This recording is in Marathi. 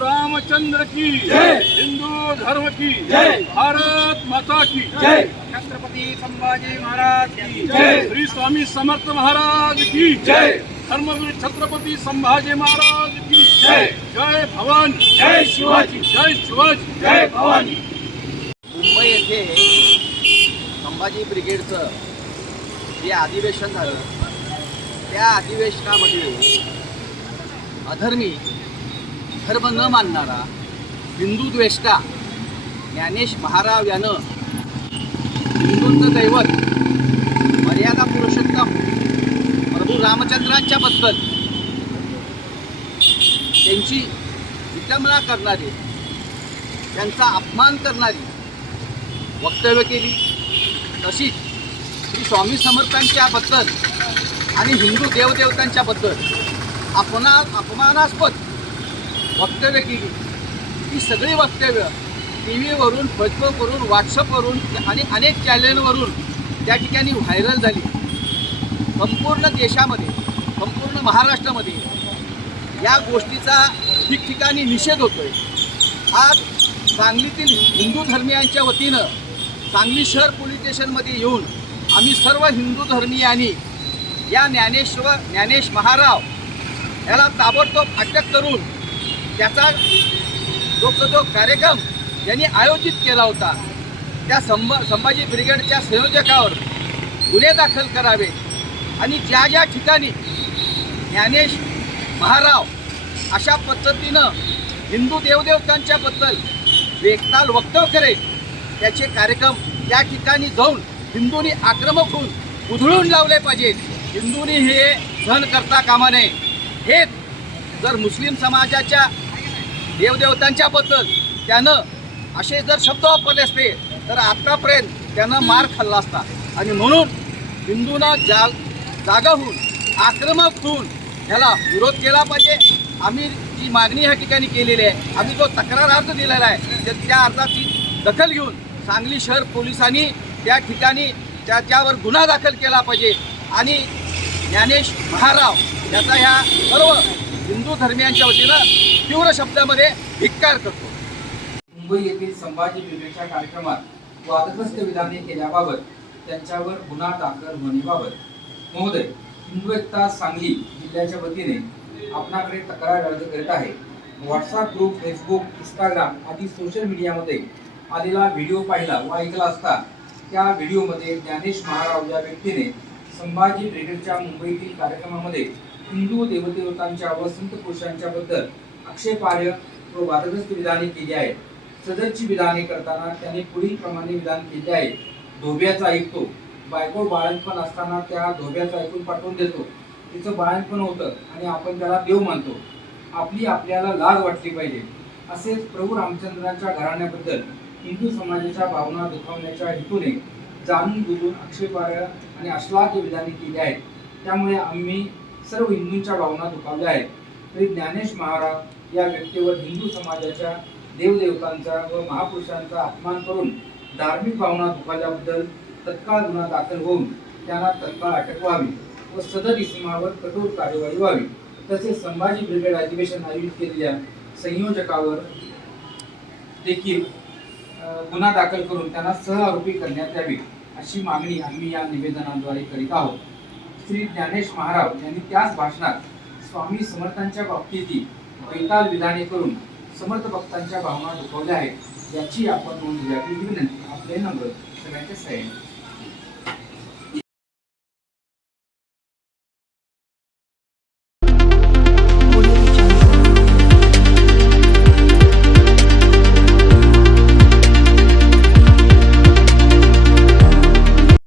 रामचंद्र की। जय. हिंदू धर्म की। जय. भारत माता की। जय। छत्रपती संभाजी महाराज की। जय. श्री स्वामी समर्थ महाराज की। जय. धर्मवीर छत्रपती संभाजी महाराज की। जय. जय भवानी जय शिवाजी। जय शिवाजी। जय भवानी मुंबई येथे संभाजी ब्रिगेडचं जे अधिवेशन झालं त्या अधिवेशनामध्ये अधर्मी धर्म न मानणारा हिंदुद्वेष्टा ज्ञानेश महाराव यानं हिंदूंचं दैवत मर्यादा पुरुषोत्तम प्रभू रामचंद्रांच्या बद्दल त्यांची विटंबना करणारी त्यांचा अपमान करणारी वक्तव्य केली. तशीच श्री स्वामी समर्थांच्या बद्दल आणि हिंदू देवदेवतांच्या बद्दल अपना अपमानास्पद वक्तव्य केली ही सगळी वक्तव्य टी व्हीवरून फेसबुकवरून व्हॉट्सअपवरून आणि अनेक चॅनलवरून त्या ठिकाणी व्हायरल झाली. संपूर्ण देशामध्ये संपूर्ण महाराष्ट्रामध्ये या गोष्टीचा ठिकठिकाणी निषेध होतो आहे आज सांगलीतील हिंदू धर्मियांच्या वतीनं सांगली शहर पोलीस स्टेशनमध्ये येऊन आम्ही सर्व हिंदू धर्मियांनी या ज्ञानेश्वर ज्ञानेश महाराव याला ताबडतोब अटक करून त्याचा जो जो कार्यक्रम यांनी आयोजित केला होता त्या संभ संभाजी ब्रिगेडच्या संयोजकावर गुन्हे दाखल करावे आणि ज्या ज्या ठिकाणी ज्ञानेश महाराव अशा पद्धतीनं हिंदू देवदेवतांच्याबद्दल वेगताल वक्तव्य करेल त्याचे कार्यक्रम त्या ठिकाणी जाऊन हिंदूंनी आक्रमक होऊन उधळून लावले पाहिजेत. हिंदूंनी हे सहन करता कामा नये. हेच जर मुस्लिम समाजाच्या देवदेवतांच्याबद्दल त्यानं असे जर शब्द वापरले असते तर आत्तापर्यंत त्यानं मार खाल्ला असता. आणि म्हणून हिंदूंना जा जागा होऊन आक्रमक होऊन ह्याला विरोध केला पाहिजे. आम्ही जी मागणी ह्या ठिकाणी केलेली आहे आम्ही जो तक्रार अर्ज दिलेला आहे तर त्या अर्जाची दखल घेऊन सांगली शहर पोलिसांनी त्या ठिकाणी त्याच्यावर गुन्हा दाखल केला पाहिजे. आणि ज्ञानेश महाराव याचा ह्या सर्व हिंदू धर्मियांच्या वतीनं तीव्र शब्दामध्ये धिक्कार करतो. मुंबई येथील संभाजी ब्रिगेडच्या कार्यक्रमात वादग्रस्त विधाने केल्याबाबत त्यांच्यावर गुन्हा दाखल होण्याबाबत महोदय हिंदू एकता सांगली जिल्ह्याच्या वतीने आपणाकडे तक्रार अर्ज करीत आहे. व्हॉट्सअप ग्रुप फेसबुक इंस्टाग्राम आदी सोशल मीडियामध्ये आलेला व्हिडिओ पाहिला व ऐकला असता त्या व्हिडिओमध्ये ज्ञानेश महाराव या व्यक्तीने संभाजी ब्रिगेडच्या मुंबईतील कार्यक्रमामध्ये हिंदू देवदेवतांच्या व संत पुरुषांच्या बद्दल आक्षेपार्ह व वादग्रस्त विधाने केली आहेत. सदरची विधाने करताना त्याने पुढील प्रमाणे विधान केले आहे. धोब्याचा ऐकतो. बायको बाळणपण असताना त्या धोब्याचं ऐकून पाठवून देतो. तिचं बाळणपण होतं आणि आपण त्याला देव मानतो. आपली आपल्याला लाज वाटली पाहिजे. असेच प्रभू रामचंद्रांच्या घराण्याबद्दल हिंदू समाजाच्या भावना दुखावण्याच्या हेतूने जाणून बुजून आक्षेपार्ह आणि अश्लाघ्य विधाने केली आहेत. त्यामुळे आम्ही सर्व हिंदूंच्या भावना दुखावल्या आहेत. तरी ज्ञानेश महाराज या व्यक्तीवर हिंदू समाजाच्या देवदेवतांचा व महापुरुषांचा अपमान करून धार्मिक भावना दुखावल्याबद्दल तत्काळ गुन्हा दाखल होऊन त्यांना तत्काळ अटक व्हावी व सदर इसमावर कठोर कार्यवाही व्हावी. तसेच संभाजी ब्रिगेड अधिवेशन आयोजित केलेल्या संयोजकावर देखील गुन्हा दाखल करून त्यांना सहआरोपी करण्यात यावी अशी मागणी आम्ही या निवेदनाद्वारे करीत आहोत. श्री ज्ञानेश महाराज यांनी त्याच भाषणात स्वामी समर्थांच्या बाबतीतील वैताल विधाने करून समर्थ भक्तांच्या भावना दुखवल्या आहेत याची आपण नोंद घ्यावी ही विनंती आपले नम्र सगळ्यांच्या सहाय्याने